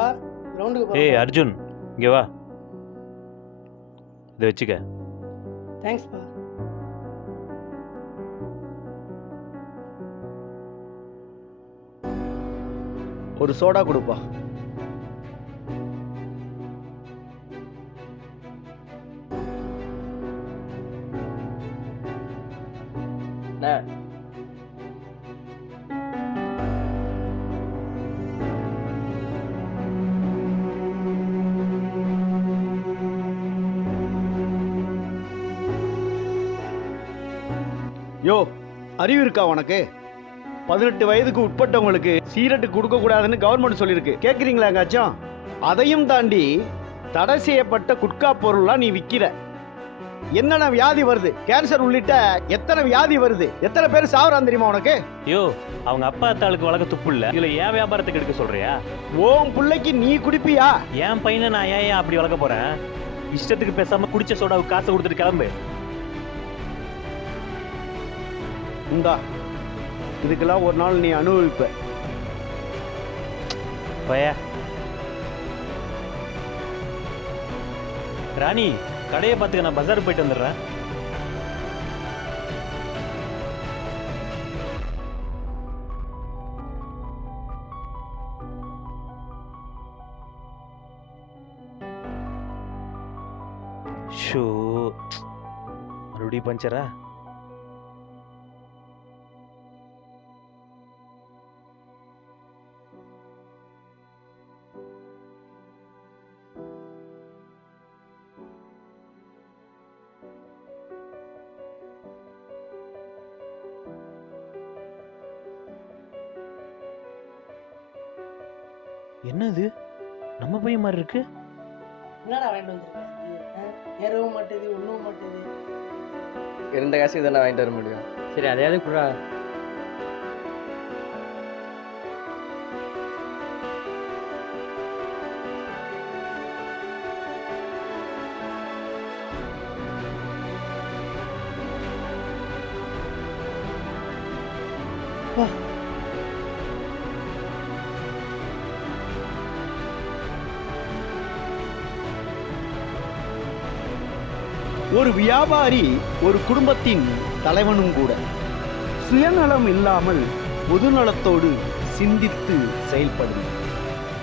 பா கிரவுண்டுக்கு ஏய் அர்ஜுன் இங்கே வா, இதை வச்சுக்க. தேங்க்ஸ் பா. ஒரு சோடா கொடுப்பா. யோ, அறிவு இருக்கா உனக்கு? 18 வயதுக்கு உட்பட்டவங்களுக்கு சீரட்டு கொடுக்க கூடாதுன்னு கவர்மெண்ட் சொல்லியிருக்கு. கேட்குறீங்களா எங்காச்சும்? அதையும் தாண்டி தடை செய்யப்பட்ட குட்கா பொருள்லாம் நீ விற்கிற. என்னென்ன வியாதி வருது, கேன்சர் உள்ளிட்ட எத்தனை வியாதி வருது, எத்தனை பேர் சாவறான் தெரியுமா உனக்கு? ஐயோ, அவங்க அப்பா அத்தாளுக்கு வளர்க்க துப்பு இல்ல, இதுல ஏன் வியாபாரத்துக்கு எடுக்க சொல்றியா? ஓம் பிள்ளைக்கு நீ குடிப்பியா? என் பையனை நான் ஏன் அப்படி வளர்க்க போறேன்? இஷ்டத்துக்கு பேசாம குடிச்ச சோடாவுக்கு காசை கொடுத்துட்டு கிளம்பு. இந்தா, இதுக்கெல்லாம் ஒரு நாள் நீ அனுபவிப்ப. பய ராணி, கடையை பார்த்துக்க, நான் பஜாருக்கு போயிட்டு வந்துடுறேன். ஷோ, மறுபடியும் பஞ்சரா? என்னது நம்ம பையன் மாதிரி இருக்கு? என்னடா வாங்கிட்டு வந்திருக்க? ஏறவும் மாட்டேது, ஒன்றும் மாட்டேது. இருந்த காசுக்கு தானே வாங்கிட்டு வர முடியும். சரி, அதையாவது குடா. ஒரு வியாபாரி ஒரு குடும்பத்தின் தலைவனும் கூட. சுயநலம் இல்லாமல் பொதுநலத்தோடு சிந்தித்து செயல்படும்.